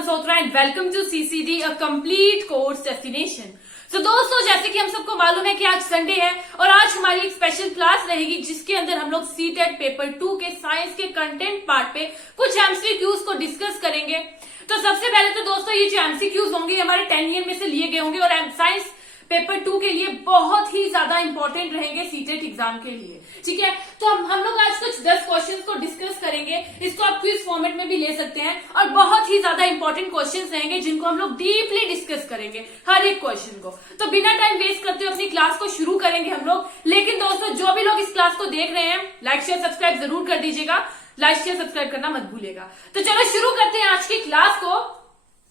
Malhotra and welcome to CCD, a complete course destination. तो दोस्तों, जैसे कि हम सबको मालूम है कि आज संडे है और आज हमारी एक स्पेशल क्लास रहेगी जिसके अंदर हम लोग सीटेट पेपर 2 के साइंस के कंटेंट पार्ट पे कुछ एमसीक्यूज को डिस्कस करेंगे। तो सबसे पहले तो दोस्तों ये जो एमसीक्यूज होंगे हमारे 10 ईयर में से लिए गए होंगे और साइंस पेपर 2 के लिए बहुत ही ज्यादा इंपॉर्टेंट रहेंगे सीटेट एग्जाम के लिए। ठीक है, तो हम लोग आज कुछ 10 क्वेश्चंस को डिस्कस करेंगे। इसको आप क्विज फॉर्मेट में भी ले सकते हैं और बहुत ही ज्यादा इंपॉर्टेंट क्वेश्चंस रहेंगे जिनको हम लोग डीपली डिस्कस करेंगे हर एक क्वेश्चन को। तो बिना टाइम वेस्ट करते हुए अपनी क्लास को शुरू करेंगे हम लोग। लेकिन दोस्तों, जो भी लोग इस क्लास को देख रहे हैं, लाइक शेयर सब्सक्राइब जरूर कर दीजिएगा। लाइक शेयर सब्सक्राइब करना मत भूलिएगा। तो चलो शुरू करते हैं आज की क्लास को।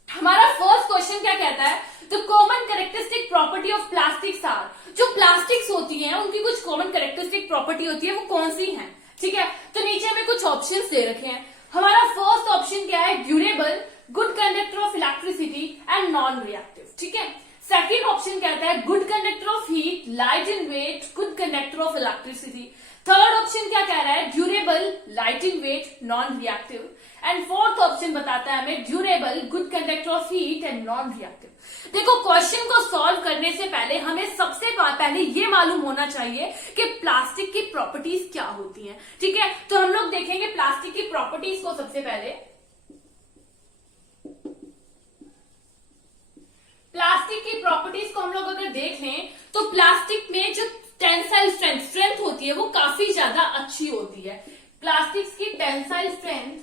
हमारा फर्स्ट क्वेश्चन क्या कहता है? The common characteristic property of plastics are. जो प्लास्टिक्स होती हैं उनकी कुछ कॉमन कैरेक्टरिस्टिक प्रॉपर्टी होती है, वो कौन सी है? ठीक है, तो नीचे हमें कुछ ऑप्शंस दे रखे हैं। हमारा फर्स्ट ऑप्शन क्या है? Durable, good conductor of electricity and non reactive. ठीक है, सेकेंड ऑप्शन कहता है good conductor of heat, light in weight, good conductor of electricity. Third option क्या कह रहा है? Durable, light in weight, non reactive. And fourth option बताता है हमें durable, good conductor of heat and non reactive. देखो, क्वेश्चन को solve करने से पहले हमें सबसे पहले ये मालूम होना चाहिए कि प्लास्टिक की प्रॉपर्टीज क्या होती हैं। ठीक है, तो हम लोग देखेंगे प्लास्टिक की प्रॉपर्टीज को। सबसे पहले प्लास्टिक की प्रॉपर्टीज को हम लोग अगर देख लें तो प्लास्टिक में जो टेंसाइल स्ट्रेंथ होती है वो काफी ज्यादा अच्छी होती है। प्लास्टिक्स की टेंसाइल स्ट्रेंथ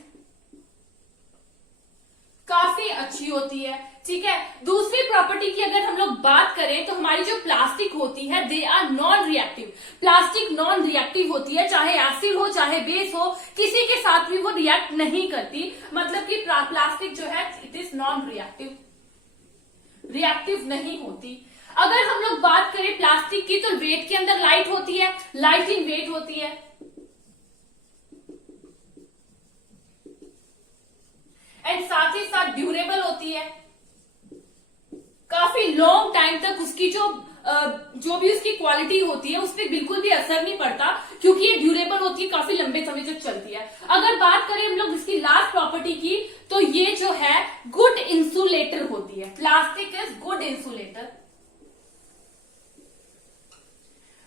काफी अच्छी होती है। ठीक है, दूसरी प्रॉपर्टी की अगर हम लोग बात करें तो हमारी जो प्लास्टिक होती है they are non reactive. Plastic non reactive होती है, चाहे एसिड हो चाहे बेस हो, किसी के साथ भी वो रिएक्ट नहीं करती। मतलब कि प्लास्टिक जो है it is non reactive, reactive नहीं होती। अगर हम लोग बात करें प्लास्टिक की तो वेट के अंदर लाइट होती है, लाइट इन वेट होती है। एंड साथ ही साथ ड्यूरेबल होती है, काफी लॉन्ग टाइम तक उसकी जो भी उसकी क्वालिटी होती है उस पर बिल्कुल भी असर नहीं पड़ता क्योंकि ये ड्यूरेबल होती है, काफी लंबे समय तक चलती है। अगर बात करें हम लोग इसकी लास्ट प्रॉपर्टी की तो ये जो है गुड इंसुलेटर होती है। प्लास्टिक इज गुड इंसुलेटर,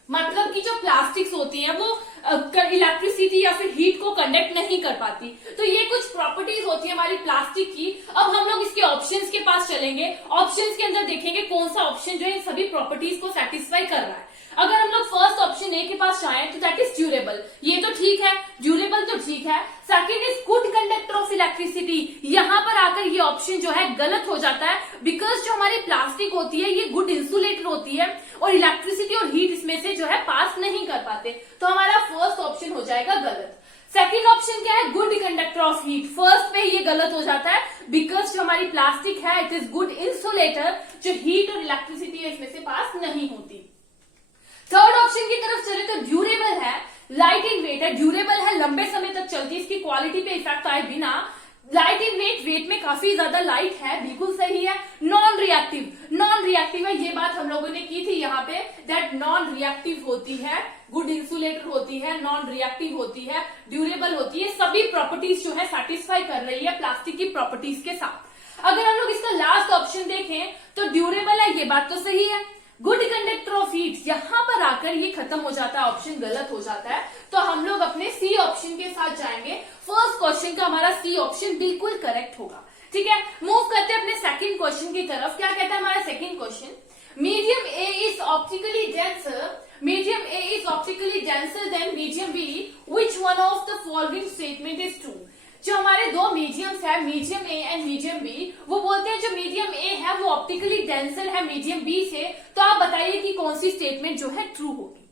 मतलब कि जो प्लास्टिक्स होती है वो इलेक्ट्रिसिटी या फिर हीट को कंडक्ट नहीं कर पाती। तो ये कुछ प्रॉपर्टीज होती है हमारी प्लास्टिक की। अब हम लोग इसके ऑप्शंस के पास चलेंगे। ऑप्शंस के अंदर देखेंगे कौन सा ऑप्शन जो है इन सभी प्रॉपर्टीज को सेटिस्फाई कर रहा है। अगर हम लोग फर्स्ट ऑप्शन ए के पास जाएं तो दैट इज ड्यूरेबल, ये तो ठीक है, ड्यूरेबल तो ठीक है। Second is good conductor of electricity. यहां पर आकर ये ऑप्शन जो है गलत हो जाता है बिकॉज जो हमारी प्लास्टिक होती है ये गुड इंसुलेटर होती है और इलेक्ट्रिसिटी और हीट इसमें से जो है पास नहीं कर पाते। तो हमारा फर्स्ट ऑप्शन हो जाएगा गलत। सेकेंड ऑप्शन क्या है? Good conductor of heat. First पे ये गलत हो जाता है बिकॉज जो हमारी प्लास्टिक है इट इज गुड इंसुलेटर, जो हीट और इलेक्ट्रिसिटी है इसमें से पास नहीं होती। थर्ड ऑप्शन की तरफ चले तो ड्यूरेबल है, लाइट इन वेट है। ड्यूरेबल है, लंबे समय तक चलती है, इसकी क्वालिटी पे इफेक्ट आए बिना। लाइट इन वेट, वेट में काफी ज्यादा लाइट है, बिल्कुल सही है। नॉन रिएक्टिव, नॉन रिएक्टिव है, ये बात हम लोगों ने की थी यहाँ पे दैट नॉन रिएक्टिव होती है, गुड इंसुलेटर होती है, नॉन रिएक्टिव होती है, ड्यूरेबल होती है। सभी प्रॉपर्टीज जो है सेटिस्फाई कर रही है प्लास्टिक की प्रॉपर्टीज के साथ। अगर हम लोग इसका लास्ट ऑप्शन देखें तो ड्यूरेबल है, ये बात तो सही है। गुड कंडक्टर ऑफ हीट, यहां पर आकर ये खत्म हो जाता है, ऑप्शन गलत हो जाता है। तो हम लोग अपने सी ऑप्शन के साथ जाएंगे। फर्स्ट क्वेश्चन का हमारा सी ऑप्शन बिल्कुल करेक्ट होगा। ठीक है, मूव करते हैं अपने सेकंड क्वेश्चन की तरफ। क्या कहता है हमारा second question? Medium A is optically denser, medium A is optically denser than medium B, which one of the following statement is true. जो हमारे दो मीडियम्स है, medium A and medium B, वो बोलते हैं जो मीडियम ए है वो ऑप्टिकली डेंसर है मीडियम बी से। तो आप बताइए कि कौन सी स्टेटमेंट जो है ट्रू होगी।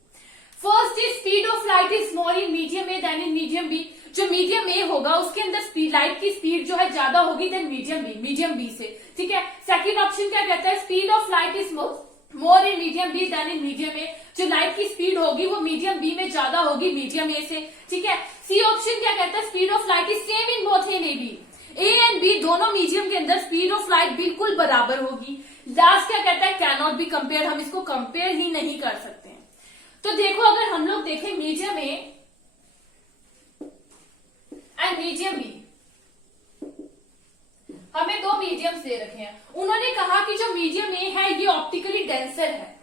First is speed of light is more in medium A than in medium B. जो मीडियम ए होगा उसके अंदर स्पीड, लाइट की स्पीड जो है ज्यादा होगी देन मीडियम बी से। ठीक है, सेकेंड ऑप्शन क्या कहता है? Speed of light is more in medium B than in medium A. जो लाइट की स्पीड होगी वो मीडियम बी में ज्यादा होगी मीडियम ए से। ठीक है, सी ऑप्शन क्या कहता है? Speed of light is same in both A and B. A and B दोनों मीडियम के अंदर स्पीड ऑफ लाइट बिल्कुल बराबर होगी। लास्ट क्या कहता है? कैन नॉट बी कंपेयर, हम इसको कंपेयर ही नहीं कर सकते हैं। तो देखो, अगर हम लोग देखें medium A and medium B, हमें दो मीडियम्स दे रखे हैं। उन्होंने कहा कि जो मीडियम ए है ये ऑप्टिकली डेंसर है,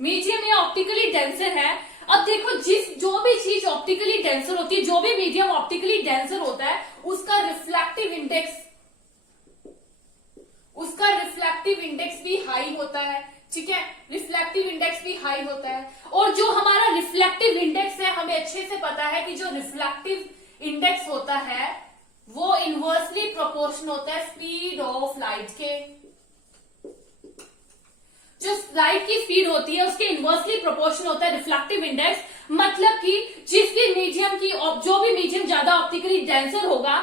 मीडियम ए ऑप्टिकली डेंसर है। अब देखो जो भी चीज ऑप्टिकली डेंसर होती है, जो भी मीडियम ऑप्टिकली डेंसर होता है, उसका रिफ्लेक्टिव इंडेक्स भी हाई होता है। ठीक है, रिफ्लेक्टिव इंडेक्स भी हाई होता है। और जो हमारा रिफ्लेक्टिव इंडेक्स है, हमें अच्छे से पता है कि जो रिफ्लेक्टिव इंडेक्स होता है वो इनवर्सली प्रोपोर्शनल होता है स्पीड ऑफ लाइट के। जो लाइट की स्पीड होती है उसके इनवर्सली प्रोपोर्शनल होता है रिफ्लेक्टिव इंडेक्स। मतलब कि जिस भी मीडियम की, जो भी मीडियम ज्यादा ऑप्टिकली डेंसर होगा,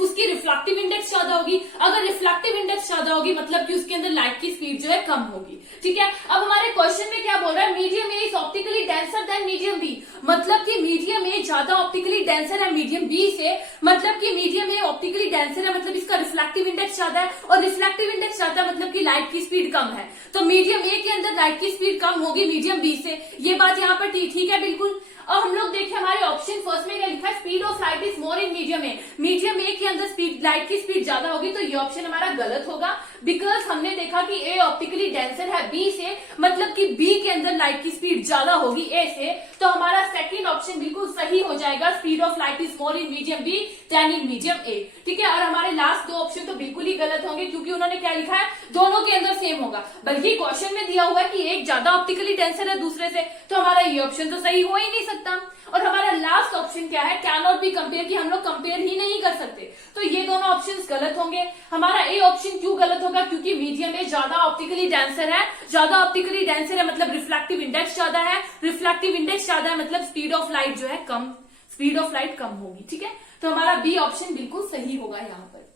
उसकी रिफ्लेक्टिव इंडेक्स ज्यादा होगी। अगर रिफ्लेक्टिव इंडेक्स ज्यादा होगी मतलब कि उसके अंदर लाइट की स्पीड जो है कम होगी। ठीक है, अब हमारे क्वेश्चन में क्या बोल रहा है, medium A is optically denser than medium B. मतलब कि मीडियम ए ज्यादा ऑप्टिकली डेंसर है मीडियम बी से। मतलब कि मीडियम ए ऑप्टिकली डेंसर है मतलब इसका रिफ्लेक्टिव इंडेक्स ज्यादा है, और रिफ्लेक्टिव इंडेक्स ज्यादा मतलब कि लाइट की स्पीड कम है। तो मीडियम ए के अंदर लाइट की स्पीड कम होगी मीडियम बी से। ये बात यहाँ पर ठीक है बिल्कुल। अब हम लोग देखें हमारे ऑप्शन फर्स्ट में क्या लिखा है, speed of light is more in medium A. Medium ए के अंदर स्पीड, लाइट की स्पीड ज्यादा होगी, तो ये ऑप्शन हमारा गलत होगा। बिकॉज हमने देखा कि ए ऑप्टिकली डेंसर है बी से, मतलब कि बी के अंदर लाइट की स्पीड ज्यादा होगी ए से। तो हमारा सेकंड ऑप्शन बिल्कुल सही हो जाएगा, speed of light is more in medium B than in medium A. ठीक है, और हमारे लास्ट दो ऑप्शन तो बिल्कुल ही गलत होंगे, क्योंकि उन्होंने क्या लिखा है, दोनों के अंदर सेम होगा। बल्कि क्वेश्चन में दिया हुआ है कि एक ज्यादा ऑप्टिकली डेंसर है दूसरे से, तो हमारा ये ऑप्शन तो सही हो ही नहीं सकता। और हमारा लास्ट ऑप्शन क्या है, कैन नॉट बी कंपेयर, कि हम लोग कंपेयर ही नहीं कर सकते। तो ये दोनों ऑप्शंस गलत होंगे। हमारा ए ऑप्शन क्यों गलत होगा, क्योंकि मीडियम में ज्यादा ऑप्टिकली डेंसर है। ज्यादा ऑप्टिकली डेंसर है मतलब रिफ्लेक्टिव इंडेक्स ज्यादा है, रिफ्लेक्टिव इंडेक्स ज्यादा है मतलब स्पीड ऑफ लाइट जो है कम, स्पीड ऑफ लाइट कम होगी। ठीक है, तो हमारा बी ऑप्शन बिल्कुल सही होगा यहाँ पर।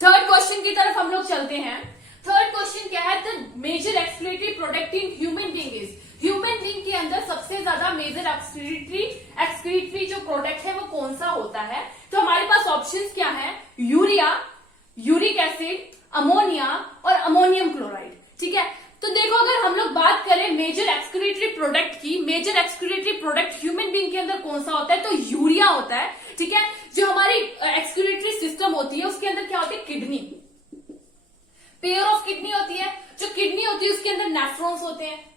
थर्ड क्वेश्चन की तरफ हम लोग चलते हैं। थर्ड क्वेश्चन क्या है, the major excretory product in human being is. Human being के अंदर सबसे ज्यादा मेजर एक्सक्रीटरी जो प्रोडक्ट है वो कौन सा होता है। तो हमारे पास ऑप्शंस क्या है, यूरिया, यूरिक एसिड, अमोनिया और अमोनियम क्लोराइड। ठीक है, तो देखो अगर हम लोग बात करें मेजर एक्सक्रीटरी प्रोडक्ट की, major excretory product human being के अंदर कौन सा होता है, तो यूरिया होता है। ठीक है, जो हमारी एक्सक्रीटरी सिस्टम होती है उसके अंदर क्या होती है, किडनी, पेयर ऑफ किडनी होती है। जो किडनी होती है उसके अंदर नेफ्रॉन्स होते हैं,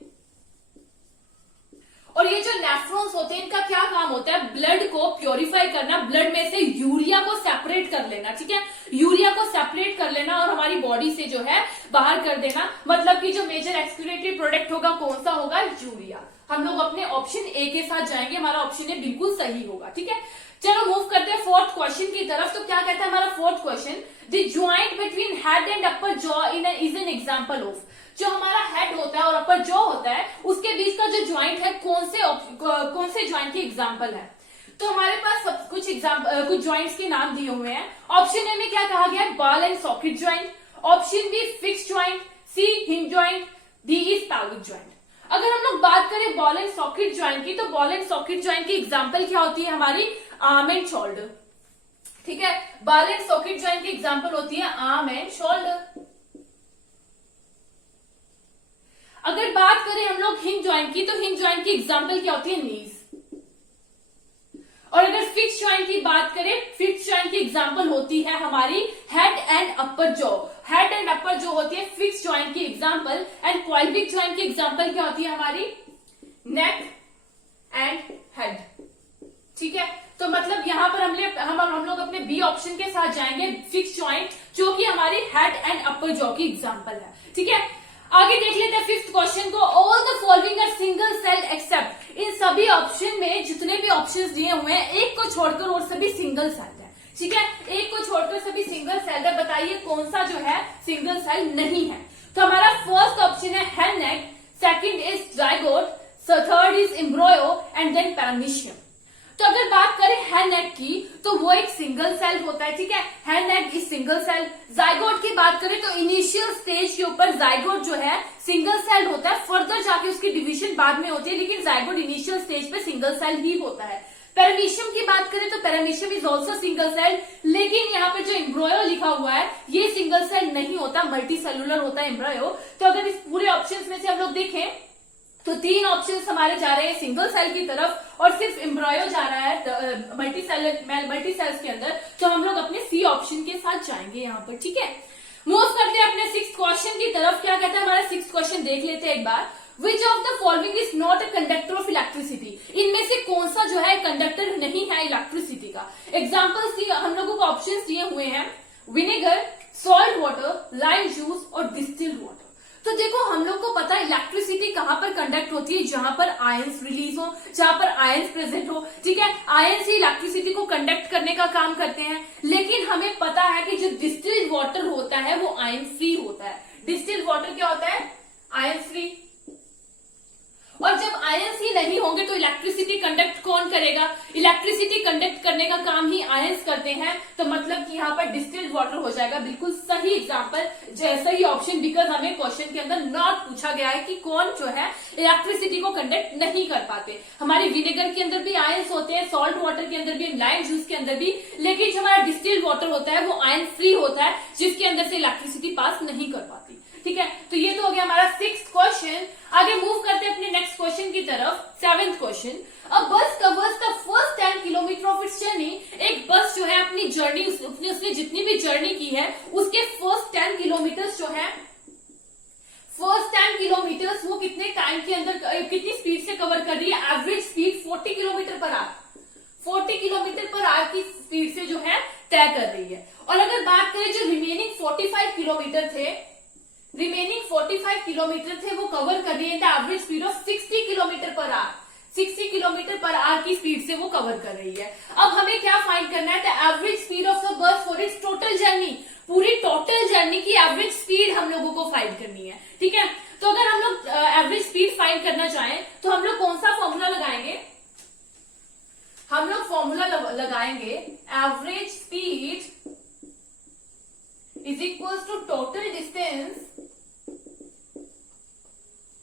और ये जो नेफ्रॉन्स होते हैं इनका क्या काम होता है, ब्लड को प्योरीफाई करना, ब्लड में से यूरिया को सेपरेट कर लेना। ठीक है, यूरिया को सेपरेट कर लेना और हमारी बॉडी से जो है बाहर कर देना। मतलब कि जो मेजर एक्सक्रीटरी प्रोडक्ट होगा कौन सा होगा, यूरिया। हम लोग अपने ऑप्शन ए के साथ जाएंगे, हमारा ऑप्शन ए बिल्कुल सही होगा। ठीक है, चलो मूव करते हैं फोर्थ क्वेश्चन की तरफ। तो क्या कहता है हमारा fourth question, the joint between head and upper jaw is an example of. जो हमारा हेड होता है और अपर जॉ होता है उसके बीच का जो ज्वाइंट है कौन से ज्वाइंट की एग्जांपल है। तो हमारे पास कुछ ज्वाइंट्स के नाम दिए हुए हैं। ऑप्शन ए में क्या कहा गया है, ball and socket joint. Option B fixed joint, C hinge joint, D is pelvic joint. अगर हम लोग बात करें बॉल एंड सॉकेट ज्वाइंट की, तो बॉल एंड सॉकेट ज्वाइंट की एग्जांपल क्या होती है, हमारी आर्म एंड शोल्डर। ठीक है, बॉल एंड सॉकेट ज्वाइंट की एग्जांपल होती है आर्म एंड शोल्डर। अगर बात करें हम लोग हिंज ज्वाइंट की, तो हिंज ज्वाइंट की एग्जांपल क्या होती है, नीज। और अगर फिक्स ज्वाइंट की बात करें, फिक्स ज्वाइंट की एग्जांपल होती है हमारी head and upper jaw. Head and upper jaw होती है फिक्स ज्वाइंट की एग्जांपल। एंड पैल्विक ज्वाइंट की एग्जांपल क्या होती है, हमारी नेक एंड हेड। ठीक है, तो मतलब यहां पर हम लोग अपने बी ऑप्शन के साथ जाएंगे, फिक्स ज्वाइंट, जो कि हमारी हेड एंड अपर जॉ की एग्जांपल है। ठीक है, आगे देख लेते हैं फिफ्थ क्वेश्चन को। All the following are single cell except. इन सभी ऑप्शन में जितने भी ऑप्शंस दिए हुए हैं एक को छोड़कर और सभी सिंगल सेल है। ठीक है, एक को छोड़कर सभी सिंगल सेल है। बताइए कौन सा जो है सिंगल सेल नहीं है। तो हमारा फर्स्ट ऑप्शन है head neck, second is zygote, third is embryo and then paramecium. तो अगर बात करें हेड नेक की, तो वो एक सिंगल सेल होता है। ठीक है, head neck is single cell. Zygote की बात करें तो इनिशियल स्टेज के ऊपर जाइगोट जो है सिंगल सेल होता है, फर्दर जाके उसकी डिवीजन बाद में होती है, लेकिन जाइगोट इनिशियल स्टेज पे सिंगल सेल ही होता है। पैरामीशियम की बात करें तो paramecium is also single cell, लेकिन यहाँ पे जो एम्ब्रियो लिखा हुआ है ये सिंगल सेल नहीं होता, मल्टी सेलुलर होता है एम्ब्रियो। तो अगर इस पूरे ऑप्शंस में से हम लोग देखें तो 3 ऑप्शंस हमारे जा रहे हैं सिंगल सेल की तरफ और सिर्फ एम्ब्रॉयो जा रहा है मल्टी सेल्स के अंदर। तो हम लोग अपने सी ऑप्शन के साथ जाएंगे यहाँ पर, ठीक है। मूव करते हैं अपने 6th क्वेश्चन की तरफ। क्या कहता है हमारा 6th क्वेश्चन, देख लेते हैं एक बार। Which of the following is not a conductor of electricity, इनमें से कौन सा जो है कंडक्टर नहीं है इलेक्ट्रिसिटी का। एग्जाम्पल्स हम लोगों को ऑप्शंस दिए हुए हैं, vinegar, salt water, lime juice और डिस्टिल्ड वाटर। तो देखो हम लोग को पता है इलेक्ट्रिसिटी कहां पर कंडक्ट होती है, जहां पर आयंस रिलीज हो, जहां पर आयंस प्रेजेंट हो, ठीक है। आयंस ही इलेक्ट्रिसिटी को कंडक्ट करने का काम करते हैं। लेकिन हमें पता है कि जो डिस्टिल्ड वाटर होता है वो आयन फ्री होता है। डिस्टिल्ड वाटर क्या होता है, आयन फ्री। और जब आयंस ही नहीं होंगे तो इलेक्ट्रिसिटी कंडक्ट कौन करेगा, इलेक्ट्रिसिटी कंडक्ट करने का काम ही आयंस करते हैं। तो मतलब कि यहाँ पर डिस्टिल्ड वाटर हो जाएगा बिल्कुल सही एग्जांपल, सही ऑप्शन, बिकॉज हमें क्वेश्चन के अंदर नॉट पूछा गया है कि कौन जो है इलेक्ट्रिसिटी को कंडक्ट नहीं कर पाते। हमारे विनेगर के अंदर भी आयंस होते हैं, सॉल्ट वाटर के अंदर भी, लाइम जूस के अंदर भी, लेकिन जो हमारा डिस्टिल्ड वाटर होता है वो आयन फ्री होता है, जिसके अंदर से इलेक्ट्रिसिटी पास नहीं कर पाती, ठीक है। तो ये तो हो गया हमारा 6th क्वेश्चन। आगे मूव करते हैं अपने नेक्स्ट क्वेश्चन की तरफ, 7th question. A bus covers the first 10 kilometre of its journey. एक बस जो है अपनी जर्नी, उसने जितनी भी जर्नी की है उसके फर्स्ट 10 किलोमीटर्स जो है, फर्स्ट 10 किलोमीटर्स वो कितने टाइम के अंदर, कितनी स्पीड से कवर कर रही है। Average speed 40 kilometre per hour, 40 kilometre per hour की स्पीड से जो है तय कर रही है। और अगर बात करें जो रिमेनिंग 45 किलोमीटर थे, रिमेनिंग 45 किलोमीटर थे वो कवर कर रही है average speed of 60 kilometre per hour, 60 kilometre per hour की स्पीड से वो कवर कर रही है। अब हमें क्या फाइंड करना है, the average speed of the bus for its total journey. पूरी टोटल जर्नी की एवरेज स्पीड हम लोगों को फाइंड करनी है, ठीक है। तो अगर हम लोग एवरेज स्पीड फाइंड करना चाहें तो हम लोग कौन सा फॉर्मूला लगाएंगे, हम लोग फॉर्मूला लगाएंगे average speed is equal to total distance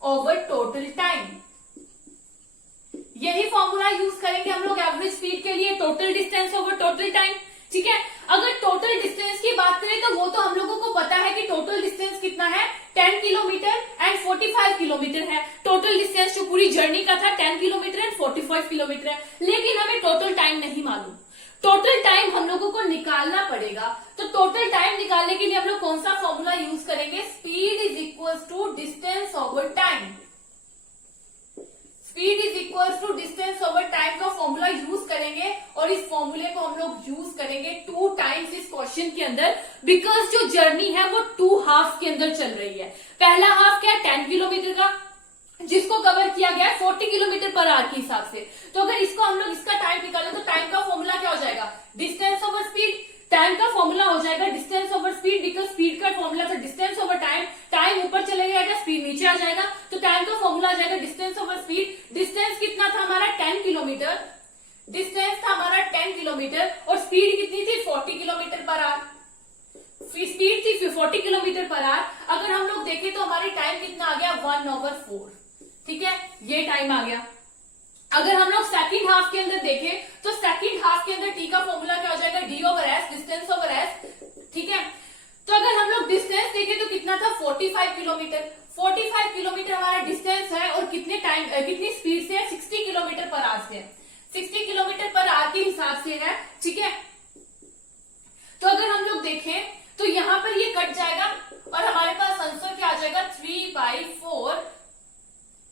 over total time. यही फॉर्मूला यूज करेंगे हम लोग एवरेज स्पीड के लिए, total distance over total time, ठीक है। अगर टोटल डिस्टेंस की बात करें तो वो तो हम लोगों को पता है कि टोटल डिस्टेंस कितना है, 10 किलोमीटर एंड 45 किलोमीटर है। टोटल डिस्टेंस जो पूरी जर्नी का था 10 किलोमीटर एंड 45 किलोमीटर है, लेकिन हमें टोटल टाइम नहीं मालूम। टोटल टाइम हम लोगों को निकालना पड़ेगा। तो टोटल टाइम निकालने के लिए हम लोग कौन सा फॉर्मूला यूज करेंगे, speed is equal to distance over time. Speed is equal to distance over time का फॉर्मूला यूज करेंगे और इस फॉर्मूले को हम लोग यूज करेंगे 2 टाइम्स इस क्वेश्चन के अंदर, बिकॉज जो जर्नी है वो 2 हाफ के अंदर चल रही है। पहला हाफ क्या है, 10 किलोमीटर का, जिसको कवर किया गया है 40 किलोमीटर पर आवर के हिसाब से। तो अगर इसको हम लोग इसका टाइम निकालें तो टाइम का फॉर्मूला क्या हो जाएगा, डिस्टेंस ओवर स्पीड। टाइम का फॉर्मूला हो जाएगा distance over speed, because speed का फॉर्मूला था डिस्टेंस ओवर टाइम। टाइम ऊपर चले जाएगा, स्पीड नीचे आ जाएगा, तो टाइम का फॉर्मूला आ जाएगा डिस्टेंस ओवर स्पीड। डिस्टेंस कितना था हमारा 10 किलोमीटर, डिस्टेंस था हमारा 10 किलोमीटर और स्पीड कितनी थी 40 किलोमीटर पर आवर, स्पीड थी 40 किलोमीटर पर आवर। अगर हम लोग देखें तो हमारी टाइम कितना आ गया 1/4, ठीक है, ये टाइम आ गया। अगर हम लोग सेकंड हाफ के अंदर देखें तो सेकंड हाफ के अंदर टी का फॉर्मूला क्या हो जाएगा, D over S, distance over S, ठीक है। तो अगर हम लोग डिस्टेंस देखें तो कितना था 45 किलोमीटर, 45 किलोमीटर हमारा डिस्टेंस है और कितने टाइम, कितनी स्पीड से है, 60 किलोमीटर पर आवर से है, 60 किलोमीटर पर आवर के हिसाब से है, ठीक है। तो अगर हम लोग देखें तो यहां पर ये कट जाएगा और हमारे पास आंसर क्या आ जाएगा 3/4,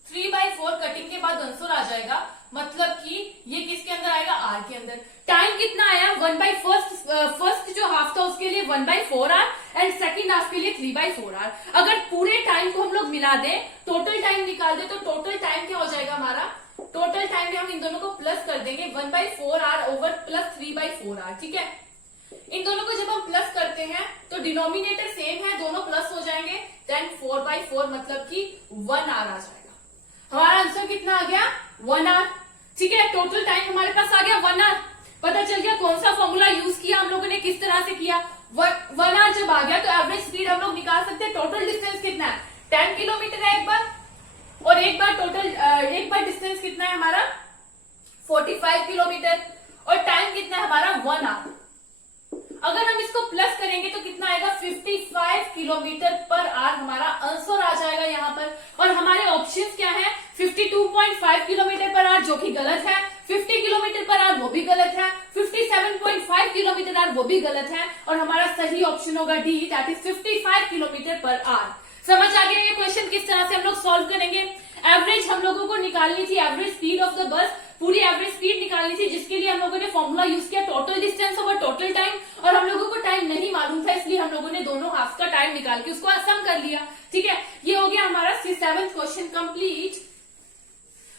3/4 कटिंग के बाद आंसर आ जाएगा, मतलब कि ये किसके अंदर आएगा, आर के अंदर। टाइम कितना आया 1/1, जो हाफ था उसके लिए 1/4 आवर एंड सेकंड हाफ के लिए 3/4 आवर। अगर पूरे टाइम को हम लोग मिला दें, टोटल टाइम निकाल दे, तो टोटल टाइम क्या हो जाएगा हमारा, टोटल टाइम में हम इन दोनों को प्लस कर देंगे, 1/4 आवर ओवर प्लस 3/4 आवर, ठीक है। इन दोनों को जब हम प्लस करते हैं तो डिनोमिनेटर सेम है, दोनों प्लस हो जाएंगे, देन 4/4 मतलब कि 1 आवर आ जाएगा। हमारा आंसर कितना आ गया 1 आवर, ठीक है। टोटल टाइम हमारे पास आ गया 1 आवर। पता चल गया कौन सा फॉर्मूला यूज किया हम लोगों ने, किस तरह से किया। 1 आवर जब आ गया तो एवरेज स्पीड हम लोग निकाल सकते हैं। टोटल डिस्टेंस कितना है 10 किलोमीटर है एक बार, और एक बार टोटल एक बार डिस्टेंस कितना है हमारा 45 किलोमीटर, और टाइम कितना है हमारा 1 आवर। अगर हम इसको प्लस करेंगे तो कितना आएगा 55 किलोमीटर पर आवर हमारा आंसर आ जाएगा यहाँ पर। और हमारे ऑप्शंस क्या है, 52.5 किलोमीटर पर आवर जो कि गलत है, 50 किलोमीटर पर आवर वो भी गलत है, 57.5 किलोमीटर आवर वो भी गलत है, और हमारा सही ऑप्शन होगा D, that is 55 kilometre per hour. समझ आ गया ये क्वेश्चन किस तरह से हम लोग सॉल्व करेंगे। एवरेज हम लोगों को निकालनी थी, average speed of the bus, पूरी एवरेज स्पीड निकालनी थी, जिसके लिए हम लोगों ने फॉर्मूला यूज किया total distance over total time, और हम लोगों को टाइम नहीं मालूम था, इसलिए हम लोगों ने दोनों हाफ का टाइम निकाल के उसको सम कर लिया। ठीक है, ये हो गया हमारा 7th क्वेश्चन कंप्लीट।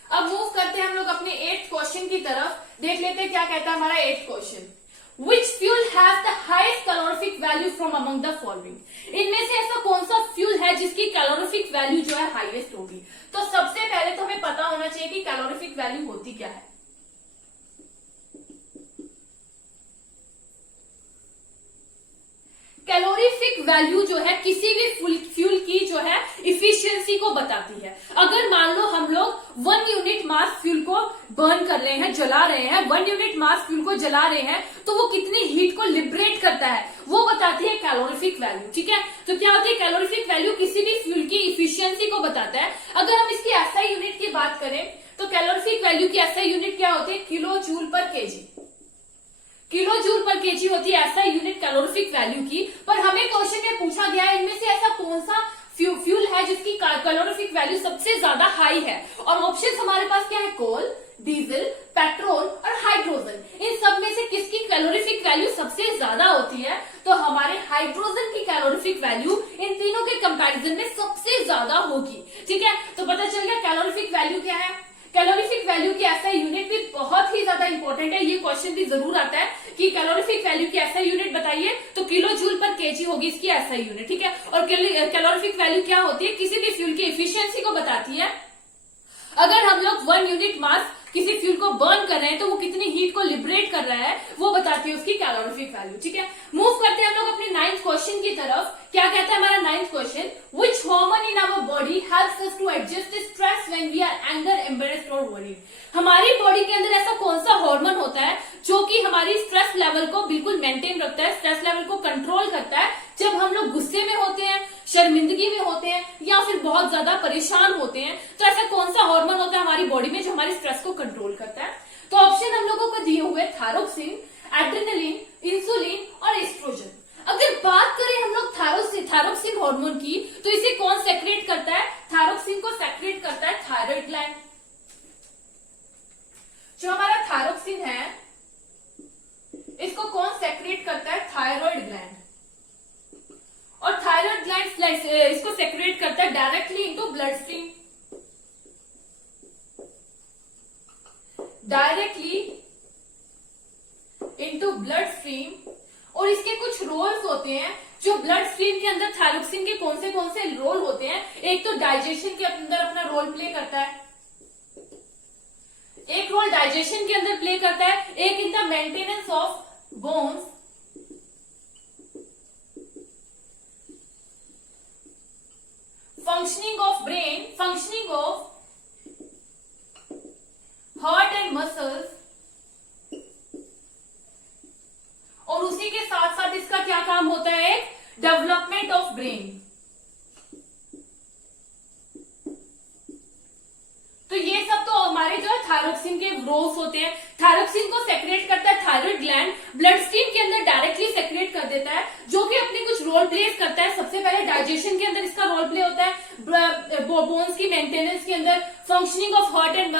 अब मूव करते हैं हम लोग अपने 8th क्वेश्चन की तरफ, देख लेते हैं क्या कहता है हमारा 8th question. Which fuel has the highest calorific value from among the following? इनमें से ऐसा कौन सा फ्यूल है जिसकी कैलोरिफिक वैल्यू जो है हाईएस्ट होगी? तो सबसे पहले तो हमें पता होना चाहिए कि कैलोरिफिक वैल्यू होती क्या है। कैलोरीफिक वैल्यू जो है किसी भी फ्यूल की जो है इफिशियंसी को बताती है। अगर मान लो हम लोग 1 यूनिट मास फ्यूल को बर्न कर रहे हैं, जला रहे हैं, 1 यूनिट मास फ्यूल को जला रहे हैं, तो वो कितनी हीट को लिबरेट करता है, वो बताती है कैलोरीफिक वैल्यू। ठीक है, तो क्या होती है कैलोरीफिक वैल्यू? किसी भी फ्यूल की इफिशियंसी को बताता है। अगर हम इसकी एसआई यूनिट की बात करें तो कैलोरीफिक वैल्यू की एसआई यूनिट क्या होती है? किलो जूल पर केजी। किलो जूल पर केजी होती है ऐसा यूनिट कैलोरीफिक वैल्यू की। पर हमें क्वेश्चन में पूछा गया है इनमें से ऐसा कौन सा फ्यूल है जिसकी कैलोरीफिक वैल्यू सबसे ज्यादा हाई है, और ऑप्शन हमारे पास क्या है? कोल, डीजल, पेट्रोल और हाइड्रोजन। इन सब में से किसकी कैलोरीफिक वैल्यू सबसे ज्यादा होती है? तो हमारे हाइड्रोजन की कैलोरीफिक वैल्यू इन तीनों के कंपैरिजन में सबसे ज्यादा होगी। ठीक है, तो पता चल गया कैलोरीफिक वैल्यू क्या है। कैलोरीफिक वैल्यू की ऐसा यूनिट भी बहुत ही ज्यादा इंपॉर्टेंट है, ये क्वेश्चन भी जरूर आता है कि कैलोरीफिक वैल्यू की ऐसा यूनिट बताइए, तो किलो जूल पर केजी होगी इसकी ऐसा यूनिट। ठीक है, और कैलोरीफिक वैल्यू क्या होती है? किसी भी फ्यूल की एफिशिएंसी को बताती है। अगर हम लोग 1 यूनिट मास किसी फ्यूल को बर्न कर रहे हैं तो वो कितनी हीट को लिबरेट कर रहा है, वो बताती है उसकी कैलोरीफिक वैल्यू। ठीक है, मूव करते हैं हम लोग अपने 9th क्वेश्चन की तरफ। क्या कहता है हमारा 9th question? Which hormone in our body helps us to adjust the stress when we are anger, embarrassed or worried? हमारी बॉडी के अंदर ऐसा कौन सा हार्मोन होता है जो कि हमारी स्ट्रेस लेवल को बिल्कुल मेंटेन रखता है, स्ट्रेस लेवल को कंट्रोल करता है जब हम लोग गुस्से में होते हैं, शर्मिंदगी में होते हैं, या फिर बहुत ज्यादा परेशान होते हैं? तो ऐसा कौन सा हार्मोन होता है हमारी बॉडी में जो हमारी स्ट्रेस को कंट्रोल करता है? तो ऑप्शन हम लोगों को दिए हुए थायरोक्सिन, एड्रेनलिन, इंसुलिन और एस्ट्रोजन। अगर बात करें हम लोग थायरोक्सिन हार्मोन की, तो इसे कौन सेक्रेट करता है? थायरोक्सिन को सेक्रेट करता है थायराइड ग्लैंड। जो हमारा थायरोक्सिन है इसको कौन सेक्रेट करता है? Thyroid gland. और थायराइड ग्लैंड इसको सेक्रेट करता है directly into blood stream, directly into blood stream. और इसके कुछ रोल्स होते हैं जो ब्लड स्ट्रीम के अंदर थायरोक्सिन के कौन से रोल होते हैं। एक तो डाइजेशन के अंदर अपना रोल प्ले करता है, एक रोल डाइजेशन के अंदर प्ले करता है, एक in the maintenance of bones, functioning of brain, functioning of heart and muscles, और उसी के साथ साथ इसका क्या काम होता है? Development of brain. तो ये सब तो हमारे जो है थायरोक्सिन के रोल्स होते हैं। थायरोक्सिन को सेक्रेट करता है थायराइड ग्लैंड, ब्लड स्ट्रीम के अंदर डायरेक्टली सेक्रेट कर देता है, जो कि अपने कुछ रोल प्लेस करता है। सबसे पहले डाइजेशन के अंदर इसका रोल प्ले होता है, बोन्स की मेंटेनेंस के अंदर, functioning of heart and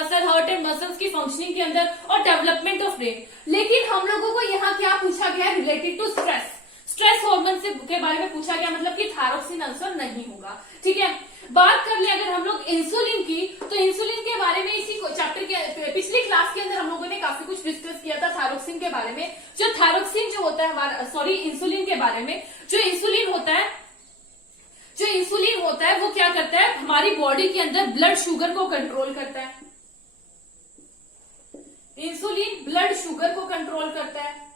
muscles की फंक्शनिंग के अंदर, और डेवलपमेंट ऑफ ब्रेन। लेकिन हम लोगों को यहाँ क्या पूछा गया? रिलेटेड टू स्ट्रेस हार्मोन के बारे में पूछा गया, मतलब कि थायरोक्सिन आंसर नहीं होगा। ठीक है, बात कर ले अगर हम लोग इंसुलिन की, तो इंसुलिन के बारे में इसी चैप्टर के पिछली क्लास के अंदर हम लोगों ने काफी कुछ डिस्कस किया था थायरोक्सिन के बारे में। जो थायरोक्सिन जो होता है हमारा, इंसुलिन के बारे में, जो इंसुलिन होता है वो क्या करता है? हमारी बॉडी के अंदर ब्लड शुगर को कंट्रोल करता है। इंसुलिन ब्लड शुगर को कंट्रोल करता है।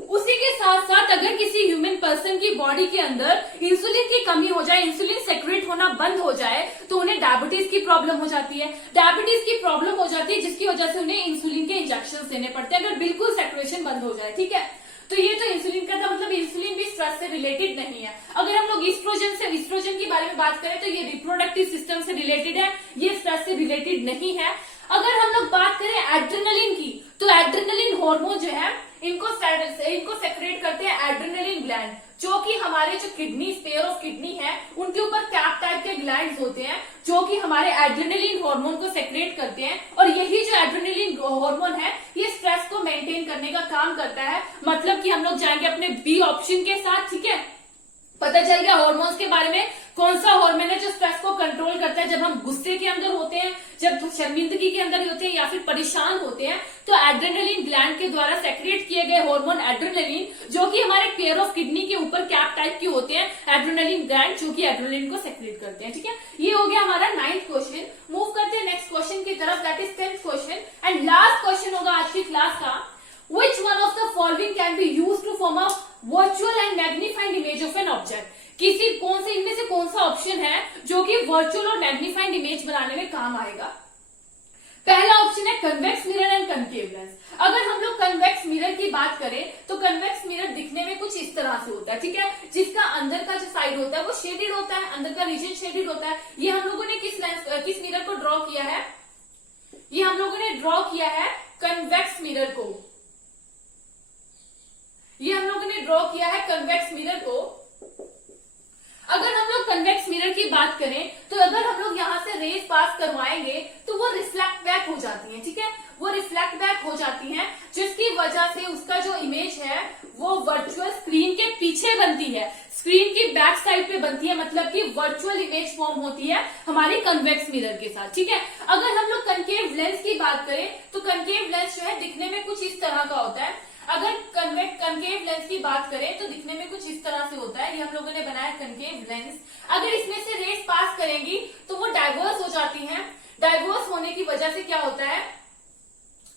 उसी के साथ साथ अगर किसी ह्यूमन पर्सन की बॉडी के अंदर इंसुलिन की कमी हो जाए, इंसुलिन सेक्रेट होना बंद हो जाए, तो उन्हें डायबिटीज की प्रॉब्लम हो जाती है। डायबिटीज की प्रॉब्लम हो जाती है जिसकी वजह से उन्हें इंसुलिन के इंजेक्शन देने पड़ते हैं, अगर बिल्कुल सेक्रेशन बंद हो जाए। ठीक है, तो ये तो इंसुलिन का था, मतलब इंसुलिन भी स्ट्रेस से रिलेटेड नहीं है। अगर हम लोग ईस्ट्रोजन की बारे में बात करें तो ये रिप्रोडक्टिव सिस्टम से रिलेटेड है, ये स्ट्रेस से रिलेटेड नहीं है। अगर हम लोग बात करें एड्रेनलिन की, तो एड्रेनलिन हार्मोन जो है इनको सेक्रेट करते हैं एड्रेनलिन ग्लैंड, जो कि हमारे जो किडनी, पेयर ऑफ किडनी है, उनके ऊपर कैप टाइप के ग्लैंड्स होते हैं जो कि हमारे एड्रेनलिन हार्मोन को सेक्रेट करते हैं। और यही जो एड्रेनलिन हार्मोन है ये स्ट्रेस को मेंटेन करने का काम करता है। मतलब कि हम लोग जाएंगे अपने बी ऑप्शन के साथ, ठीक है। पता चल गया हार्मोन्स के बारे में, कौन सा हार्मोन है जो स्ट्रेस को कंट्रोल करता है। जब हम गुस्से के अंदर होते हैं, जब शर्मिंदगी के अंदर होते हैं या फिर परेशान होते हैं, तो एड्रेनलिन ग्लैंड के द्वारा सेक्रेट किए गए हार्मोन एड्रेनलिन, जो कि हमारे पेयर ऑफ किडनी के ऊपर कैप टाइप के होते हैं, एड्रेनलिन ग्लैंड जो कि एड्रेनलिन को सेक्रेट करते हैं, ठीक है। ये हो गया हमारा 9th क्वेश्चन। मूव करते हैं नेक्स्ट क्वेश्चन की तरफ, that is 10th question and last question होगा आज की क्लास का। Which one of the following can be used to form a virtual and magnified image of an object? इनमें से कौन सा ऑप्शन है जो कि वर्चुअल और मैग्नीफाइड इमेज बनाने में काम आएगा? पहला ऑप्शन है convex mirror and concave lens. अगर हम लोग कन्वेक्स मिरर की बात करें तो कन्वेक्स मिरर दिखने में कुछ इस तरह से होता है, ठीक है, जिसका अंदर का जो साइड होता है वो शेडेड होता है, अंदर का रीजन शेडेड होता है। ये हम लोगों ने किस मिरर को ड्रॉ किया है? ये हम लोगों ने ड्रॉ किया है कन्वेक्स मिरर को। ये हम लोगों ने ड्रॉ किया है कन्वेक्स मिरर को। अगर हम लोग कन्वेक्स मिरर की बात करें तो अगर हम लोग यहाँ से रेज पास करवाएंगे तो वो रिफ्लेक्ट बैक हो जाती है, ठीक है, वो रिफ्लेक्ट बैक हो जाती है, जिसकी वजह से उसका जो इमेज है वो वर्चुअल स्क्रीन के पीछे बनती है, स्क्रीन की बैक साइड पे बनती है। मतलब कि वर्चुअल इमेज फॉर्म होती है हमारी कन्वेक्स मिरर के साथ, ठीक है। अगर हम लोग कनकेव लेंस की बात करें तो कनकेव लेंस जो है दिखने में कुछ इस तरह का होता है। अगर कनकेव लेंस की बात करें तो दिखने में कुछ इस तरह से होता है। ये हम लोगों ने बनाया कनकेव लेंस। अगर इसमें से रेस पास करेंगी तो वो डाइवर्स हो जाती हैं। डाइवर्स होने की वजह से क्या होता है?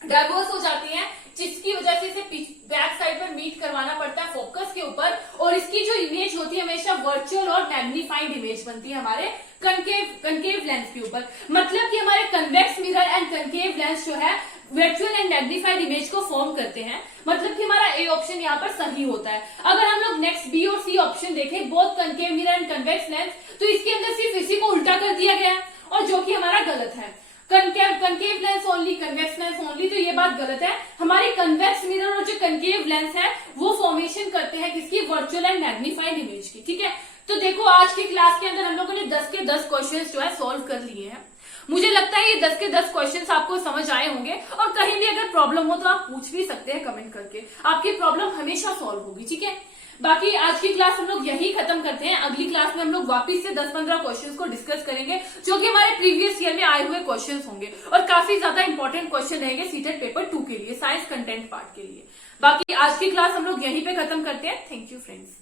डाइवर्स हो जाती हैं, जिसकी वजह से इसे बैक साइड पर मीट करवाना पड़ता है फोकस के ऊपर, और इसकी जो इमेज होती है हमेशा वर्चुअल और मैग्नीफाइड इमेज बनती है हमारे कनकेव लेंस के ऊपर। मतलब कि हमारे convex mirror and concave lens जो है वर्चुअल एंड मैग्नीफाइड इमेज को फॉर्म करते हैं। मतलब कि हमारा ए ऑप्शन यहाँ पर सही होता है। अगर हम लोग नेक्स्ट बी और सी ऑप्शन देखें, both concave mirror and convex lens, तो इसके अंदर सिर्फ इसी को उल्टा कर दिया गया है, और जो कि हमारा गलत है। Concave lens only, convex lens only, तो ये बात गलत है। हमारे कन्वेक्स मिरर और जो कनकेव लेंस है वो फॉर्मेशन करते हैं किसकी? वर्चुअल एंड मैग्नीफाइड इमेज की, ठीक है। तो देखो आज की क्लास के अंदर हम लोगों ने 10 के 10 क्वेश्चन जो है सॉल्व कर लिए हैं। मुझे लगता है ये 10 के 10 क्वेश्चंस आपको समझ आए होंगे, और कहीं भी अगर प्रॉब्लम हो तो आप पूछ भी सकते हैं कमेंट करके, आपकी प्रॉब्लम हमेशा सॉल्व होगी, ठीक है। बाकी आज की क्लास हम लोग यही खत्म करते हैं। अगली क्लास में हम लोग वापस से 10-15 क्वेश्चंस को डिस्कस करेंगे, जो कि हमारे प्रीवियस ईयर में आए हुए क्वेश्चंस होंगे, और काफी ज्यादा इंपॉर्टेंट क्वेश्चन रहेंगे सीटेट पेपर 2 के लिए, साइंस कंटेंट पार्ट के लिए। बाकी आज की क्लास हम लोग यहीं पे खत्म करते हैं। Thank you friends.